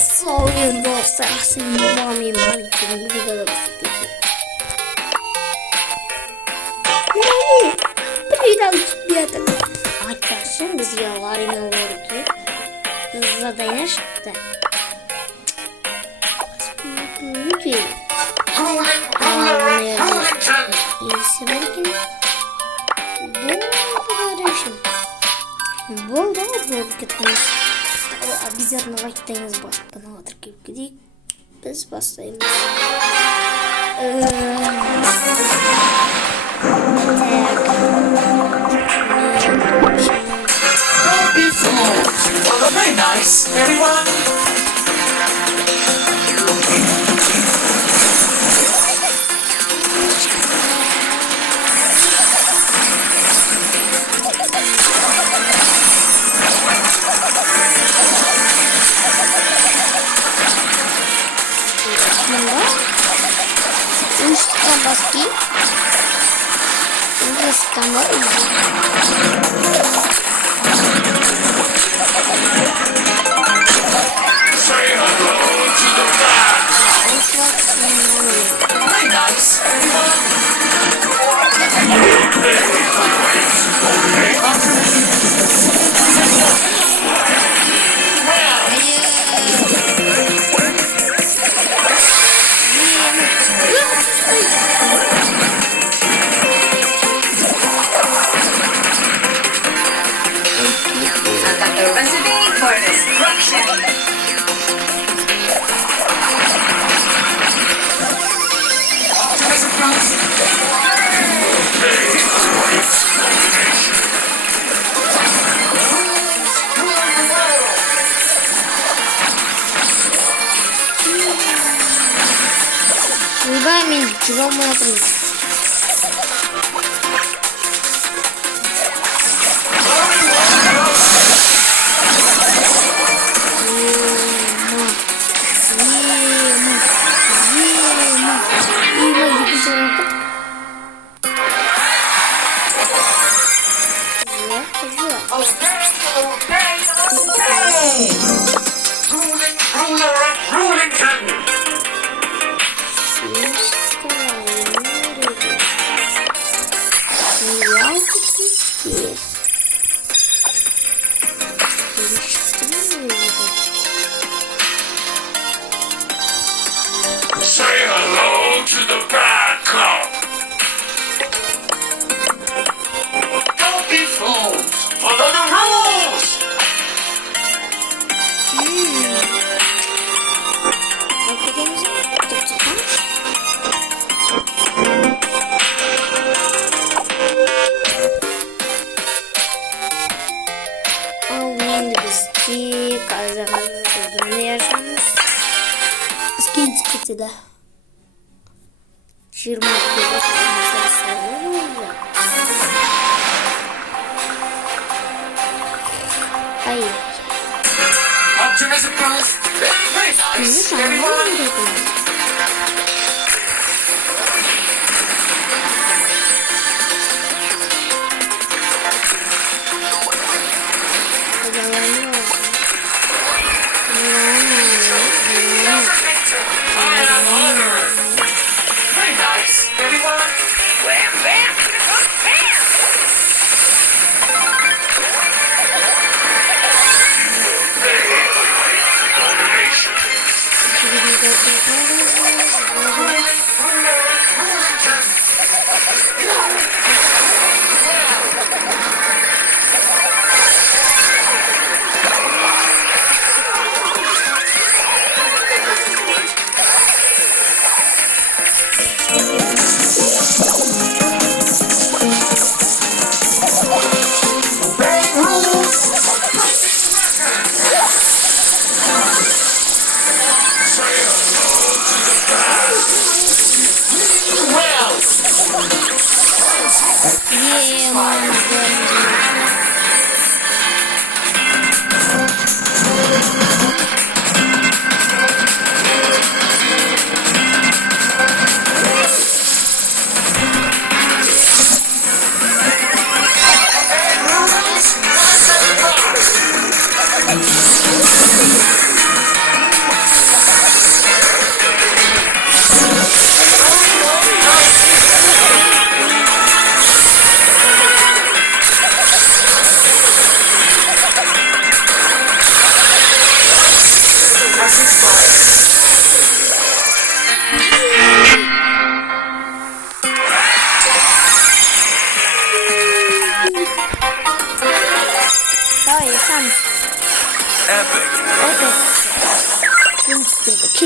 Sorry, boss. I see mommy money. Передал тебе это. А сейчас мы сделали лари лориге. Задание шықты. Болды кеткенбіз. Обезьяны лайктайыңыз бар. Бана отыр келіп кетейік. Біз бастаймыз. Very nice, everyone. Баски. Здесь там Say hello to the cat. Very nice, Мен жүре алмай отырмын. Say hello to the bad cop. Don't be fools. Follow the rules. Скин çıktı da. 20 Hayır. Optimism Plus. Very nice, everyone. Very nice, everyone. Wham, bam, bam.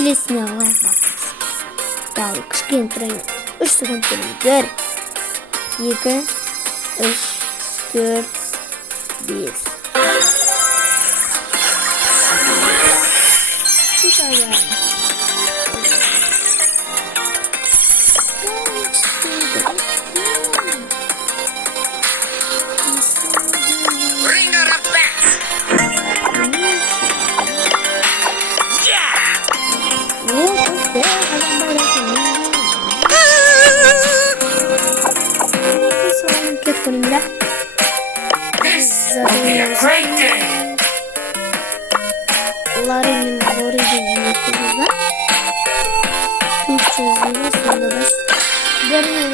келесіне қалай барамыз. Дәл кішкене тұрайын. 3 секунд берейін. 1, 2, 3, 4, 5. Bring her up back. This will be a great day. Лари мен лориге жинайтын бар. 300 сонда да бірінен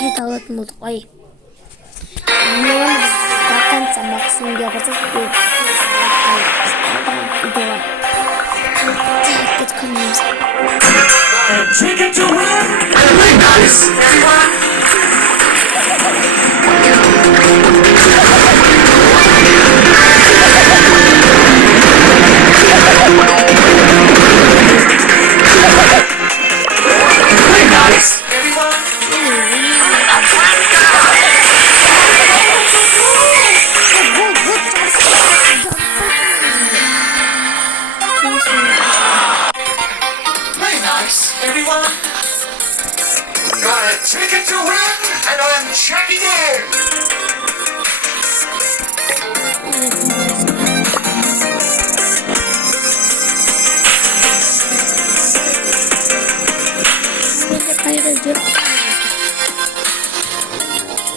айт алатын болдық. Ай. Мен батанца максимумге басып Drink it to win. Play nice, everyone. Play nice, everyone. Play nice, everyone. Got a ticket to win, and I'm checking in. Қайда жүр?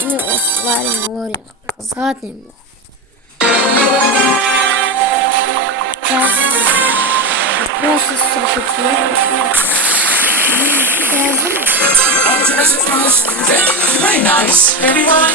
Мен осы лориге қызғат емін. Просто Optimism rules. Play nice, everyone.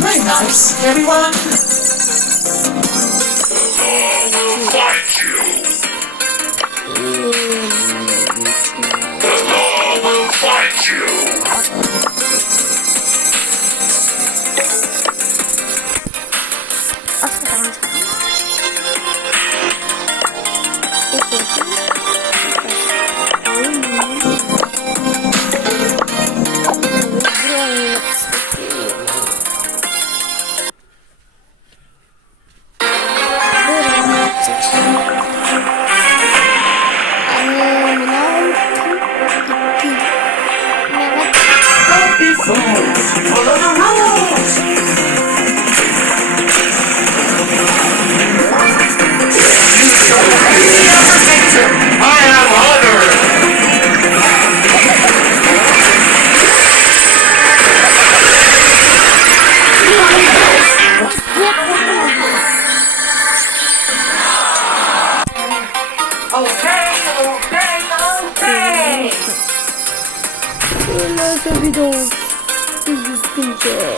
Play nice, everyone. Fight.